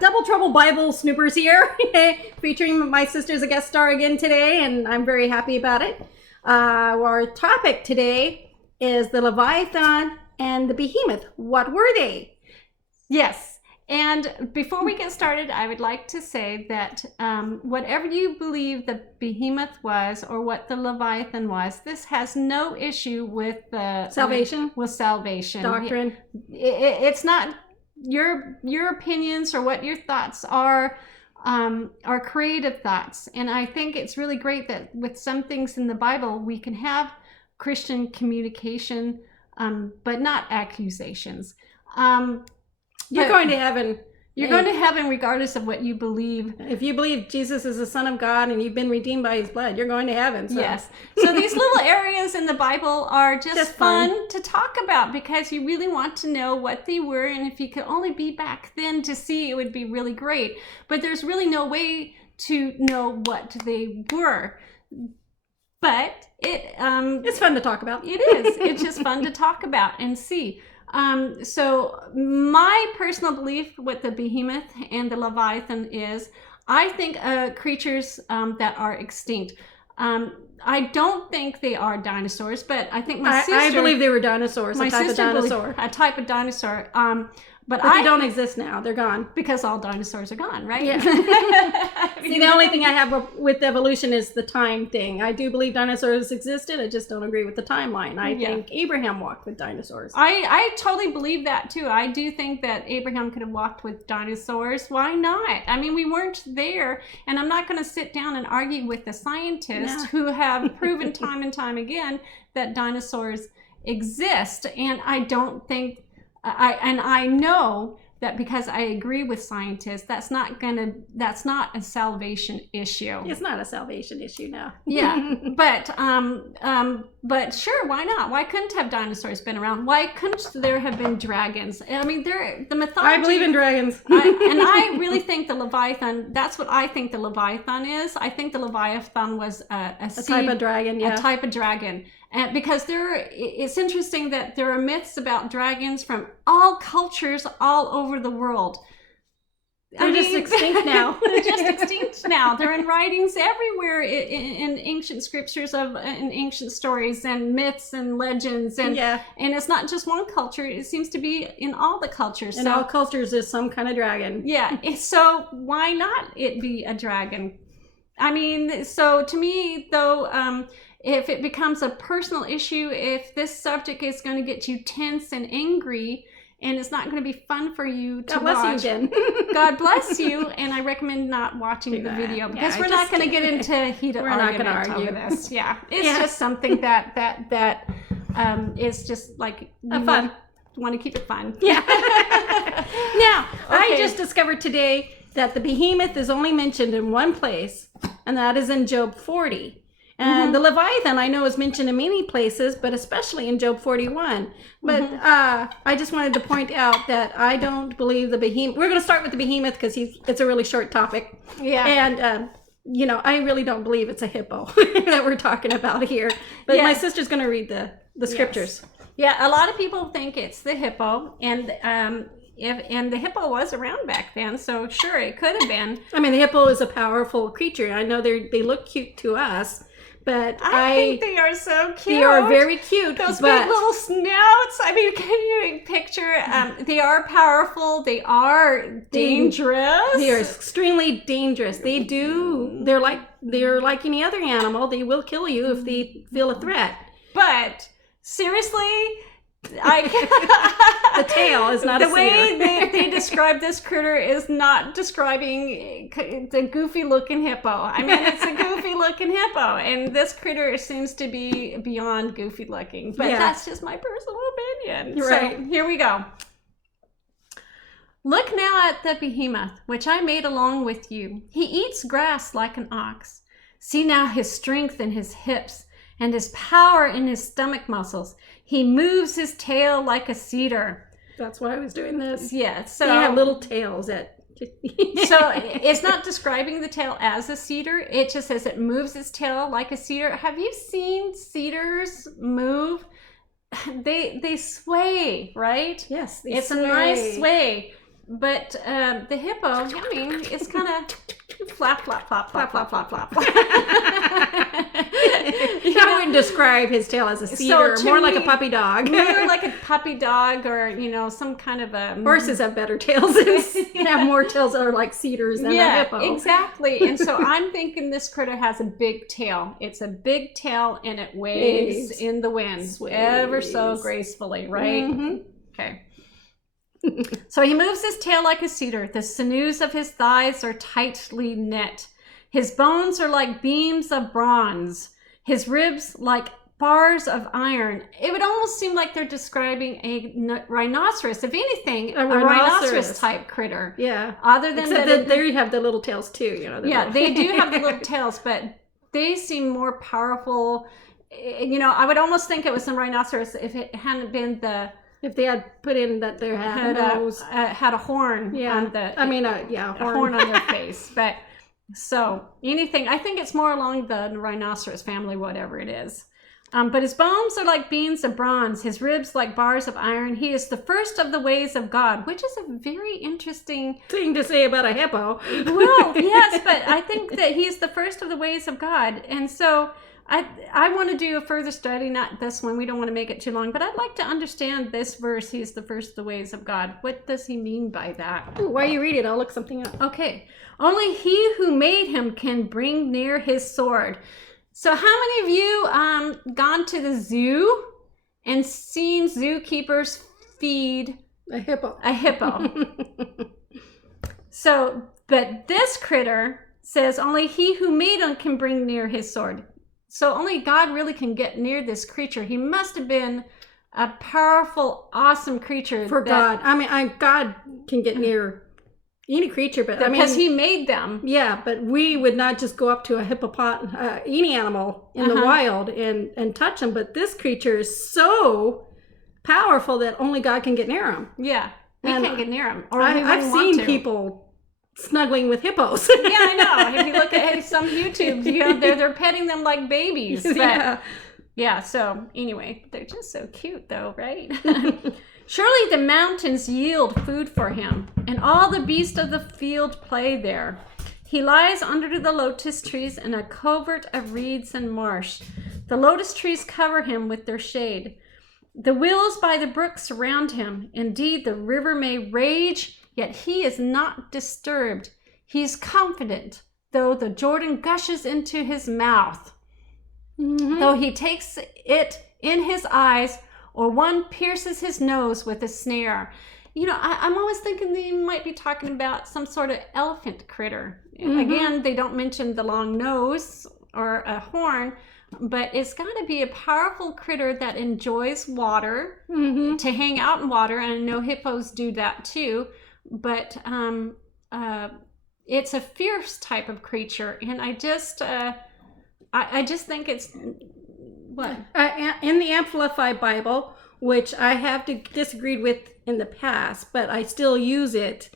Double Trouble Bible Snoopers here, featuring my sister as a guest star again today, and I'm very happy about it. Our topic today is the Leviathan and the behemoth. What were they? Yes, and before we get started, I would like to say that whatever you believe the behemoth was or what the Leviathan was, this has no issue with the Salvation? With salvation. Doctrine? It's not your opinions or what your thoughts are creative thoughts. And I think it's really great that with some things in the Bible, we can have Christian communication, but not accusations. You're going to heaven. You're going to heaven regardless of what you believe. If you believe Jesus is the Son of God and you've been redeemed by his blood, you're going to heaven. So. Yes. So these little areas in the Bible are just fun to talk about because you really want to know what they were. And if you could only be back then to see, it would be really great. But there's really no way to know what they were. But it's fun to talk about. It is. It's just fun to talk about and see. So my personal belief with the behemoth and the Leviathan is, I think creatures that are extinct. I don't think they are dinosaurs, but I think my sister... I believe they were dinosaurs, a type of dinosaur. A type of dinosaur. But they don't exist now. They're gone. Because all dinosaurs are gone, right? Yeah. See, the only thing I have with evolution is the time thing. I do believe dinosaurs existed. I just don't agree with the timeline. I think Abraham walked with dinosaurs. I totally believe that too. I do think that Abraham could have walked with dinosaurs. Why not? I mean, we weren't there. And I'm not going to sit down and argue with the scientists who have proven time and time again that dinosaurs exist. And I don't think... I know that because I agree with scientists, that's not a salvation issue. It's not a salvation issue now. Yeah, but sure, why not? Why couldn't have dinosaurs been around? Why couldn't there have been dragons? I mean, the mythology. I believe in dragons. And I really think the Leviathan. That's what I think the Leviathan is. I think the Leviathan was a type of dragon. Yeah, a type of dragon. And because it's interesting that there are myths about dragons from all cultures all over the world. They're just extinct now. They're just extinct now. They're in writings everywhere in ancient scriptures in ancient stories and myths and legends. And it's not just one culture. It seems to be in all the cultures. In all cultures, there's some kind of dragon. Yeah. So why not it be a dragon? I mean, so to me, though, if it becomes a personal issue, if this subject is going to get you tense and angry, and it's not going to be fun for you to watch. God bless you, Jen. God bless you, and I recommend not watching the video because we're not going to get into heated argument over this. Yeah, it's just something that is just like fun. Want to keep it fun. Yeah. Now, I just discovered today that the behemoth is only mentioned in one place, and that is in Job 40. And the Leviathan, I know, is mentioned in many places, but especially in Job 41. But I just wanted to point out that I don't believe the behemoth. We're going to start with the behemoth because it's a really short topic. Yeah. And, I really don't believe it's a hippo that we're talking about here. But my sister's going to read the scriptures. Yeah, a lot of people think it's the hippo. And the hippo was around back then, so sure, it could have been. I mean, the hippo is a powerful creature. I know they look cute to us. But I think they are so cute. They are very cute. Those big little snouts. I mean, can you picture? They are powerful. They are dangerous. They are extremely dangerous. They're like any other animal. They will kill you if they feel a threat. But seriously, the tail is not the way they describe this critter is not describing the goofy looking hippo. I mean, it's a goofy looking hippo, and this critter seems to be beyond goofy looking. But that's just my personal opinion. Right. So here we go. Look now at the behemoth, which I made along with you. He eats grass like an ox. See now his strength in his hips and his power in his stomach muscles. He moves his tail like a cedar. That's why I was doing this. Yeah. So they have little tails that... So it's not describing the tail as a cedar. It just says it moves its tail like a cedar. Have you seen cedars move? They sway, right? Yes, it's a nice sway. But the hippo, I mean, it's kind of flap, flap, flap, flap, flap, flap, flap. I wouldn't describe his tail as a cedar, more like a puppy dog. More like a puppy dog, or some kind of a... Horses have better tails and have more tails that are like cedars than a hippo. Exactly. And so I'm thinking this critter has a big tail. It's a big tail, and it waves in the wind ever so gracefully, right? Mm-hmm. Okay. So he moves his tail like a cedar. The sinews of his thighs are tightly knit. His bones are like beams of bronze. His ribs like bars of iron. It would almost seem like they're describing a rhinoceros. If anything, a rhinoceros type critter. Yeah. Other than that, they have the little tails too. They do have the little tails, but they seem more powerful. I would almost think it was a rhinoceros if it hadn't been if they had put in that they had a horn on the... a horn on their face. But so anything, I think it's more along the rhinoceros family, whatever it is. But his bones are like beams of bronze, his ribs like bars of iron. He is the first of the ways of God, which is a very interesting thing to say about a hippo. Well, yes, but I think that he is the first of the ways of God. And so I want to do a further study, not this one. We don't want to make it too long, but I'd like to understand this verse, he is the first of the ways of God. What does he mean by that? Ooh, while you read it, I'll look something up. Okay. Only he who made him can bring near his sword. So how many of you gone to the zoo and seen zookeepers feed a hippo? So, but this critter says only he who made him can bring near his sword. So only God really can get near this creature. He must have been a powerful, awesome creature. God. God can get near any creature, but because he made them. Yeah, but we would not just go up to a hippopotamus, any animal in the wild and touch them. But this creature is so powerful that only God can get near him. Yeah, we can't get near him. Or I've seen people snuggling with hippos. Yeah, I know. If you look at some YouTube, they're petting them like babies. But, yeah. So anyway, they're just so cute, though, right? Surely the mountains yield food for him, and all the beasts of the field play there. He lies under the lotus trees in a covert of reeds and marsh. The lotus trees cover him with their shade. The willows by the brook surround him. Indeed, the river may rage, yet he is not disturbed. He is confident, though the Jordan gushes into his mouth. Mm-hmm. Though he takes it in his eyes, or one pierces his nose with a snare. I'm always thinking they might be talking about some sort of elephant critter. Mm-hmm. Again, they don't mention the long nose or a horn, but it's got to be a powerful critter that enjoys water, to hang out in water. And I know hippos do that too, but it's a fierce type of creature. And I just think it's... What? In the Amplified Bible, which I have disagreed with in the past, but I still use it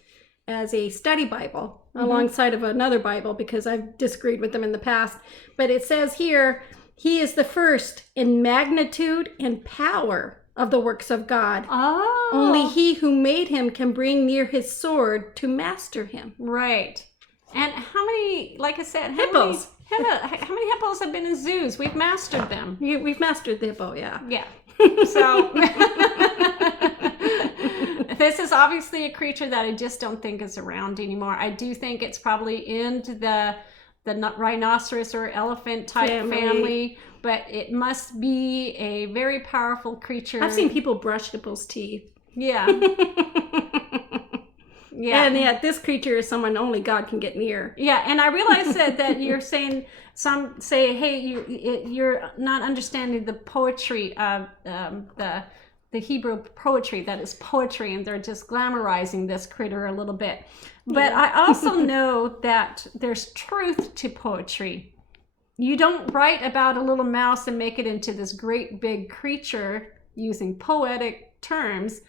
as a study Bible alongside of another Bible because I've disagreed with them in the past. But it says here, he is the first in magnitude and power of the works of God. Oh. Only he who made him can bring near his sword to master him. Right. And how many, like I said, hippos. How many hippos have been in zoos? We've mastered them. We've mastered the hippo, yeah. Yeah. So this is obviously a creature that I just don't think is around anymore. I do think it's probably into the rhinoceros or elephant type family, but it must be a very powerful creature. I've seen people brush hippos' teeth. Yeah. Yeah. And yet this creature is someone only God can get near. Yeah, and I realize that you're saying, some say, hey, you're not understanding the poetry of the Hebrew poetry, that is poetry, and they're just glamorizing this critter a little bit. But I also know that there's truth to poetry. You don't write about a little mouse and make it into this great big creature using poetic terms.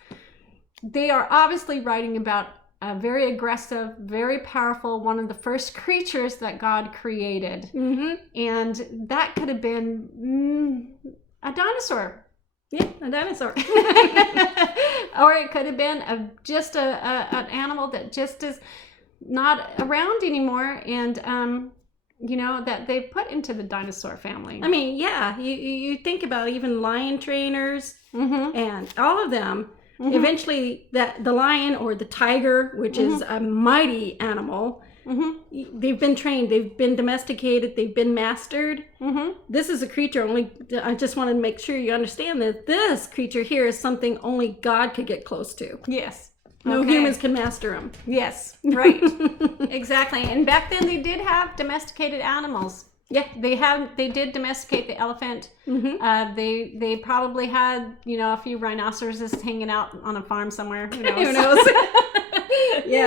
They are obviously writing about a very aggressive, very powerful, one of the first creatures that God created. Mm-hmm. And that could have been a dinosaur. Yeah, a dinosaur. Or it could have been just an animal that just is not around anymore, and that they put into the dinosaur family. I mean, yeah, you think about even lion trainers and all of them. Eventually, the lion or the tiger, which is a mighty animal, they've been trained, they've been domesticated, they've been mastered. This is a creature I just want to make sure you understand that this creature here is something only God could get close to. Yes. No humans can master them. Yes, right. Exactly. And back then they did have domesticated animals. Yeah, they did domesticate the elephant. They probably had, a few rhinoceroses hanging out on a farm somewhere. Who knows? Yeah.